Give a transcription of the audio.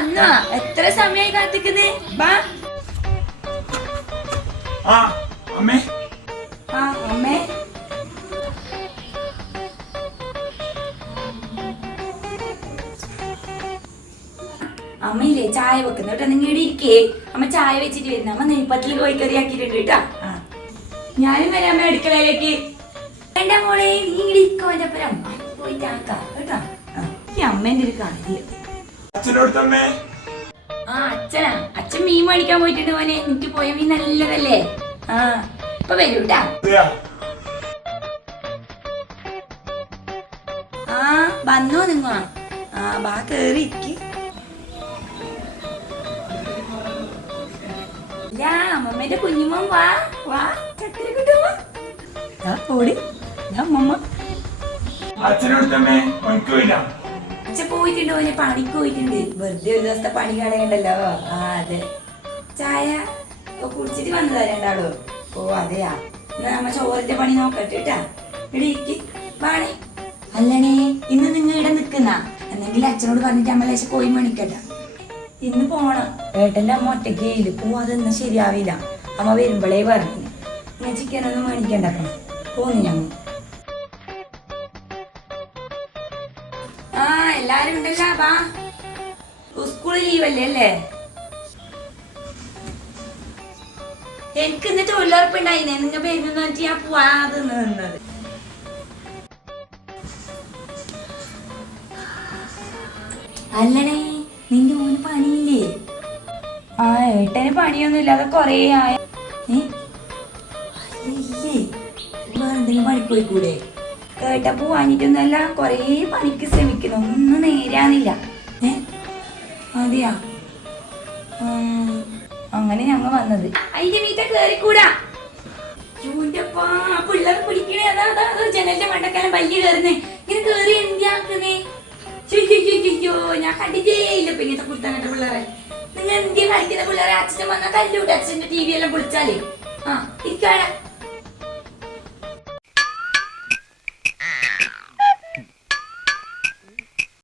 വന്നോ? എത്ര സമയമായി കാത്തിക്കുന്നേ? ബാ. ആ അമ്മേ. ആ അമ്മേ. അമ്മയില്ലേ ചായ വെക്കുന്ന കേട്ടോ. നിങ്ങൾ ഇവിടെ ഇരിക്കേ. അമ്മ ചായ വെച്ചിട്ട് വരുന്ന. അമ്മ നെയ്പ്പത്തിൽ കോഴിക്കറി ആക്കിയിട്ടുണ്ട് കേട്ടാ. ഞാനും വരാം അമ്മ അടുക്കളയിലേക്ക്. എന്റെ മോളെ നീ ഇങ്ങനെ ഇരിക്കോ. എന്റെ അപ്പുറം പോയിട്ട് ആക്കാം കേട്ടോ. ഈ അമ്മേന്റെ ഒരു കാര്യം അച്ഛനോടുത്തമ്മേ. ആ അച്ഛനാ. അച്ഛൻ മീൻ മേടിക്കാൻ പോയിട്ടുണ്ട് മോനെ. എനിക്ക് പോയ മീൻ നല്ലതല്ലേ? ആ ഇപ്പൊ വരൂട്ടാ. ആ വന്നോ നിങ്ങ? ആ ബാ കേറി ഇക്ക് അമ്മമ്മേന്റെ കുഞ്ഞുമോൻ വാ. വാ ചക്കര കിട്ടുമ്പോ ഓടി. ഞാൻ അമ്മമ്മ. അച്ഛനോടുത്തമ്മേ എനിക്ക് വരാം. അച്ഛൻ പോയിട്ടുണ്ട് ഓന് പണിക്ക് പോയിട്ടുണ്ട്. വെറുതെ ഒരു ദിവസത്തെ പണി കളയണ്ടല്ലോ ആ അതെ. ചായ കുടിച്ചിട്ട് വന്നു തരണ്ടാളോ ഓ അതെയാ. എന്നാ നമ്മ ചോറിന്റെ പണി നോക്കട്ടെ കേട്ടാ. ഇവിടെ വാണേ. അല്ലണേ ഇന്ന് നിങ്ങൾ ഇവിടെ നിക്കുന്ന? എന്നെങ്കിൽ അച്ഛനോട് പറഞ്ഞിട്ട് അമ്മ ലേശം കോയി മണിക്കണ്ട ഇന്ന് പോണം. ഏട്ടന്റെ അമ്മ ഒറ്റയ്ക്ക് ഇരിക്കും അതൊന്നും ശരിയാവില്ല. അമ്മ വരുമ്പോഴേ പറഞ്ഞു. ഇങ്ങനെ ചിക്കനൊന്നും മേടിക്കണ്ടപ്പം പോന്നു ഞങ്ങൾ. എല്ലാരും ഉണ്ടല്ലോ വാ. സ്കൂൾ ലീവല്ലേ അല്ലേ എനിക്ക് എന്നിട്ട് തൊഴിലുറപ്പുണ്ടായിനെ നിങ്ങ വരുന്ന വെച്ചിട്ട് ഞാൻ പോവാതെ നിന്നത്. അല്ലടേ നിന്റെ മോന് പണിയില്ലേ ആ ഏട്ടന് പണിയൊന്നും ഇല്ലാതെ കൊറേ ആയ. ഏ? അയ്യേ വേറെ എന്തെങ്കിലും പണിക്ക് പോയിക്കൂടെ? ഏട്ട പോവാഞ്ഞിട്ടൊന്നല്ല കൊറേ പണിക്ക് ശ്രമിക്കുന്നു. ഒന്നും നേരാനില്ല. ഏ? അതെയാ? ഉം, അങ്ങനെ ഞങ്ങ വന്നത്. അതിന്റെ മീത്ത കേറിക്കൂടാ. യൂന്റപ്പാ പിള്ളേർ പിടിക്കണേ അതാ അതാ അതാ ജനലിന്റെ മണ്ടക്കാലം വലിയ കയറുന്നേ ഇങ്ങനെ കേറി എന്തിയാക്കുന്നേ? ചുയ്യോ ഞാൻ കണ്ടിട്ടേ ഇല്ല ഇപ്പൊ ഇങ്ങനത്തെ പിള്ളേരെ. നിങ്ങൾ എന്തിയാ കളിക്കുന്ന പിള്ളേരെ? അച്ഛൻ വന്നാൽ തല്ലൂട്ടെ അച്ഛന്റെ ടി വി എല്ലാം പൊളിച്ചാലേ ആ ഇരിക്കാടാ